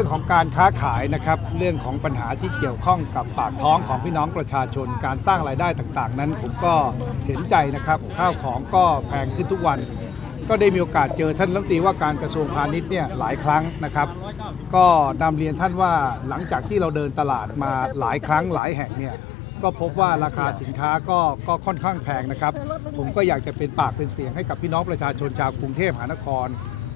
รื่องของการค้าขายนะครับ เรื่องของปัญหาที่เกี่ยวข้องกับปากท้องของพี่น้องประชาชน การสร้างรายได้ต่างๆ นั้นผมก็เห็นใจนะครับข้าวของก็แพงขึ้นทุกวัน ก็ได้มีโอกาสเจอท่านรัฐมนตรีว่าการกระทรวงพาณิชย์เนี่ยหลายครั้งนะครับ ก็นำเรียนท่านว่าหลังจากที่เราเดินตลาดมาหลายครั้งหลายแห่งเนี่ยก็พบว่าราคาสินค้าก็ก็ค่อนข้างแพงนะครับ ผมก็อยากจะเป็นปากเป็นเสียงให้กับพี่น้องประชาชนชาวกรุงเทพมหานคร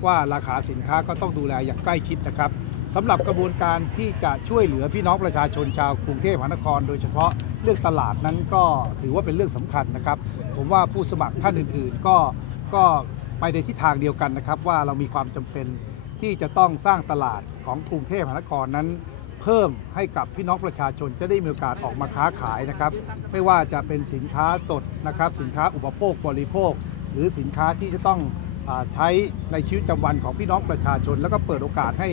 ว่าราคาสินค้าก็ต้องดูแลอย่างใกล้ชิดนะครับ สำหรับกระบวนการที่จะช่วยเหลือพี่น้องประชาชนชาวกรุงเทพมหานคร โดยเฉพาะเรื่องตลาดนั้นก็ถือว่าเป็นเรื่องสำคัญนะครับ ผมว่าผู้สมัครท่านอื่น ๆ ก็ก็ไปในทิศทางเดียวกันนะครับ ว่าเรามีความจำเป็นที่จะต้องสร้างตลาดของกรุงเทพมหานครนั้น เพิ่มให้กับพี่น้องประชาชนจะได้มีโอกาสออกมาค้าขายนะครับ ไม่ว่าจะเป็นสินค้าสดนะครับ สินค้าอุปโภคบริโภค หรือสินค้าที่จะต้องใช้ในชีวิตประจำวันของพี่น้องประชาชน แล้วก็เปิดโอกาสให้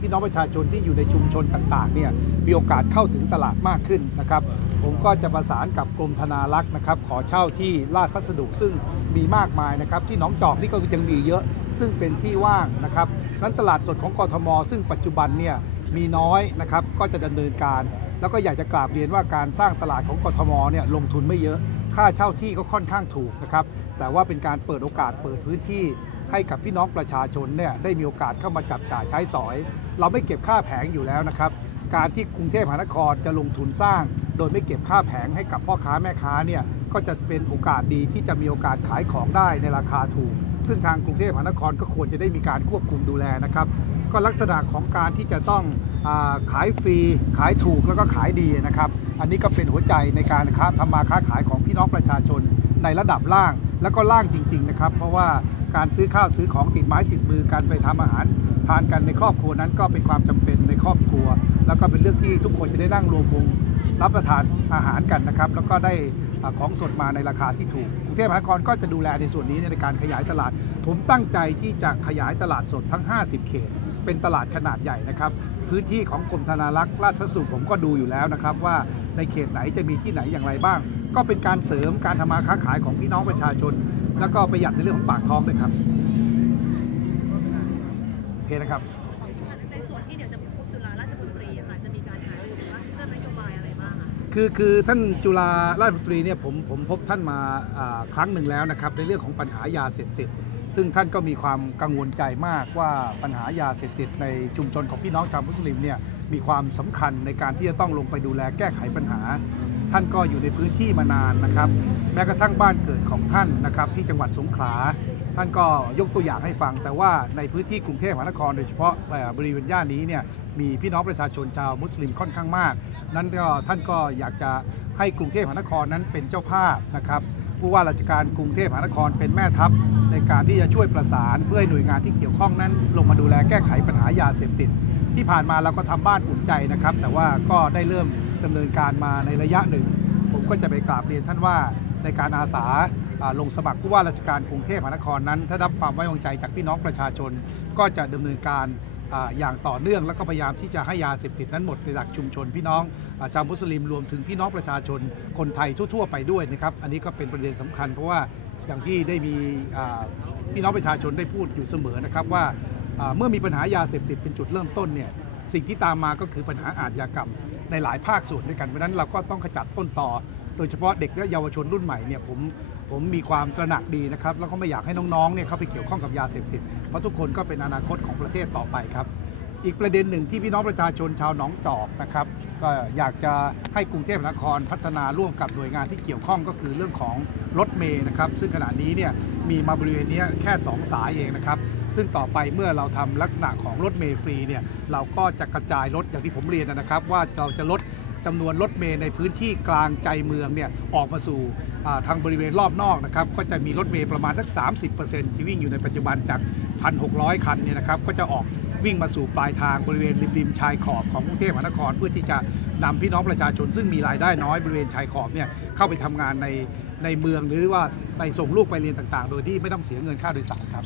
พี่น้องประชาชนที่อยู่ในชุมชนต่างๆเนี่ยมีโอกาสเข้าถึงตลาดมากขึ้นนะครับผมก็จะประสานกับกรมธนารักษ์นะครับขอเช่าที่ราชพัสดุซึ่งมีมากมายนะครับที่หนองจอกนี่ก็ยังมีเยอะ ซึ่งเป็นที่ว่างนะครับนั้นตลาดสดของกทม ซึ่งปัจจุบันเนี่ยมีน้อยนะครับก็จะดำเนินการ แล้วก็อยากจะกราบเรียนว่าการสร้างตลาดของกทมเนี่ยลงทุนไม่เยอะ ค่าเช่าที่ก็ค่อนข้างถูกนะครับแต่ว่าเป็นการเปิดโอกาสเปิดพื้นที่ ให้กับพี่น้องประชาชนเนี่ยได้มีโอกาสเข้ามาจับจ่ายใช้สอย เราไม่เก็บค่าแผงอยู่แล้วนะครับ การที่กรุงเทพมหานครจะลงทุนสร้าง โดยไม่เก็บค่าแผงให้กับพ่อค้าแม่ค้าเนี่ยก็จะเป็นโอกาสดีที่จะมีโอกาสขายของได้ในราคาถูก ซึ่งทางกรุงเทพมหานครก็ควรจะได้มีการควบคุมดูแลนะครับ ก็ลักษณะของการที่จะต้องอาขายฟรี ขายถูกแล้วก็ขายดีนะครับ อันนี้ก็เป็นหัวใจในการค้าทำมาค้าขายของพี่น้องประชาชนในระดับล่าง แล้วก็ล่างจริง ๆ นะครับ เพราะว่า การซื้อข้าวซื้อของติดไม้ติดมือกันไปทำอาหาร ทานกันในครอบครัวนั้นก็เป็นความจำเป็นในครอบครัว แล้วก็เป็นเรื่องที่ทุกคนจะได้นั่งรวมวงรับประทานอาหารกันนะครับ แล้วก็ได้ของสดมาในราคาที่ถูกกรุงเทพมหานครก็จะดูแลในส่วนนี้ในการขยายตลาด ผมตั้งใจที่จะขยายตลาดสดทั้ง 50 เขต เป็นตลาดขนาดใหญ่นะครับพื้นที่ของกรมธนารักษ์ราชพัสดุผมก็ดูอยู่แล้วนะครับ ว่าในเขตไหนจะมีที่ไหนอย่างไรบ้าง ก็เป็นการเสริมการทำมาค้าขายของพี่น้องประชาชน แล้วก็ประหยัดในเรื่องของปากท้องด้วยครับโอเคนะครับ ในส่วนที่เดี๋ยวจะพบจุฬาราชมนตรีอะค่ะจะมีการหารือหรือว่าเรื่องนโยบายอะไรบ้างอะคือคือท่านจุฬาราชมนตรีเนี่ยผมผมพบท่านมาอ่าครั้งหนึ่งแล้วนะครับในเรื่องของปัญหายาเสพติด ซึ่งท่านก็มีความกังวลใจมากว่าปัญหายาเสพติดในชุมชนของพี่น้องชาวมุสลิมเนี่ยมีความสำคัญในการที่จะต้องลงไปดูแลแก้ไขปัญหา ท่านก็อยู่ในพื้นที่มานานนะครับ แม้กระทั่งบ้านเกิดของท่านนะครับ ที่จังหวัดสงขลาท่านก็ยกตัวอย่างให้ฟัง แต่ว่าในพื้นที่กรุงเทพมหานคร โดยเฉพาะบริเวณย่านนี้เนี่ยมีพี่น้องประชาชนชาวมุสลิมค่อนข้างมาก นั้นก็ท่านก็อยากจะให้กรุงเทพมหานครนั้นเป็นเจ้าภาพนะครับผู้ว่าราชการกรุงเทพมหานครเป็นแม่ทัพในการที่จะช่วยประสานเพื่อให้หน่วยงานที่เกี่ยวข้องนั้น ลงมาดูแลแก้ไขปัญหายาเสพติด ที่ผ่านมาเราก็ทำบ้านอุ่นใจนะครับ แต่ว่าก็ได้เริ่ม ดำเนินการมาในระยะหนึ่ง ผมก็จะไปกราบเรียนท่านว่าในการอาสาลงสมัครผู้ว่าราชการกรุงเทพมหานครนั้น ถ้ารับความไว้วางใจจากพี่น้องประชาชน ก็จะดำเนินการอย่างต่อเนื่องแล้วก็พยายามที่จะให้ยาเสพติดนั้นหมดไปจากชุมชนพี่น้องชาวมุสลิมรวมถึงพี่น้องประชาชนคนไทยทั่ว ๆ ไปด้วยนะครับ อันนี้ก็เป็นประเด็นสำคัญ เพราะว่าอย่างที่ได้มีพี่น้องประชาชนได้พูดอยู่เสมอนะครับว่าเมื่อมีปัญหายาเสพติดเป็นจุดเริ่มต้นเนี่ยสิ่งที่ตามมาก็คือปัญหาอาชญากรรม ในหลายภาคส่วนด้วยกันเพราะนั้นเราก็ต้องขจัดต้นต่อ โดยเฉพาะเด็กและเยาวชนรุ่นใหม่เนี่ยผมผมมีความตระหนักดีนะครับแล้วก็ไม่อยากให้น้องๆเนี่ยเข้าไปเกี่ยวข้องกับยาเสพติดเพราะทุกคนก็เป็นอนาคตของประเทศต่อไปครับ อีกประเด็นหนึ่งที่พี่น้องประชาชนชาวหนองจอกนะครับ ก็อยากจะให้กรุงเทพมหานครพัฒนาร่วมกับหน่วยงานที่เกี่ยวข้องก็คือเรื่องของรถเมย์นะครับ ซึ่งขณะนี้เนี่ยมีมาบริเวณนี้แค่ 2 สายเองนะครับ ซึ่งต่อไปเมื่อเราทำลักษณะของรถเมย์ฟรีเนี่ยเราก็จะกระจายรถอย่างที่ผมเรียนนะครับ ว่าเราจะลดจำนวนรถเมย์ในพื้นที่กลางใจเมืองเนี่ยออกมาสู่ทางบริเวณรอบนอกนะครับก็จะมีรถเมย์ประมาณสัก 30%ที่วิ่งอยู่ในปัจจุบันจาก 1,600 คันเนี่ยนะครับก็จะออก วิ่งมาสู่ปลายทางบริเวณริมริมชายขอบของกรุงเทพมหานคร เพื่อที่จะนำพี่น้องประชาชน ซึ่งมีรายได้น้อยบริเวณชายขอบเนี่ยเข้าไปทำงานในในเมืองหรือว่าไปส่งลูกไปเรียนต่างๆ โดยที่ไม่ต้องเสียเงินค่าโดยสารครับ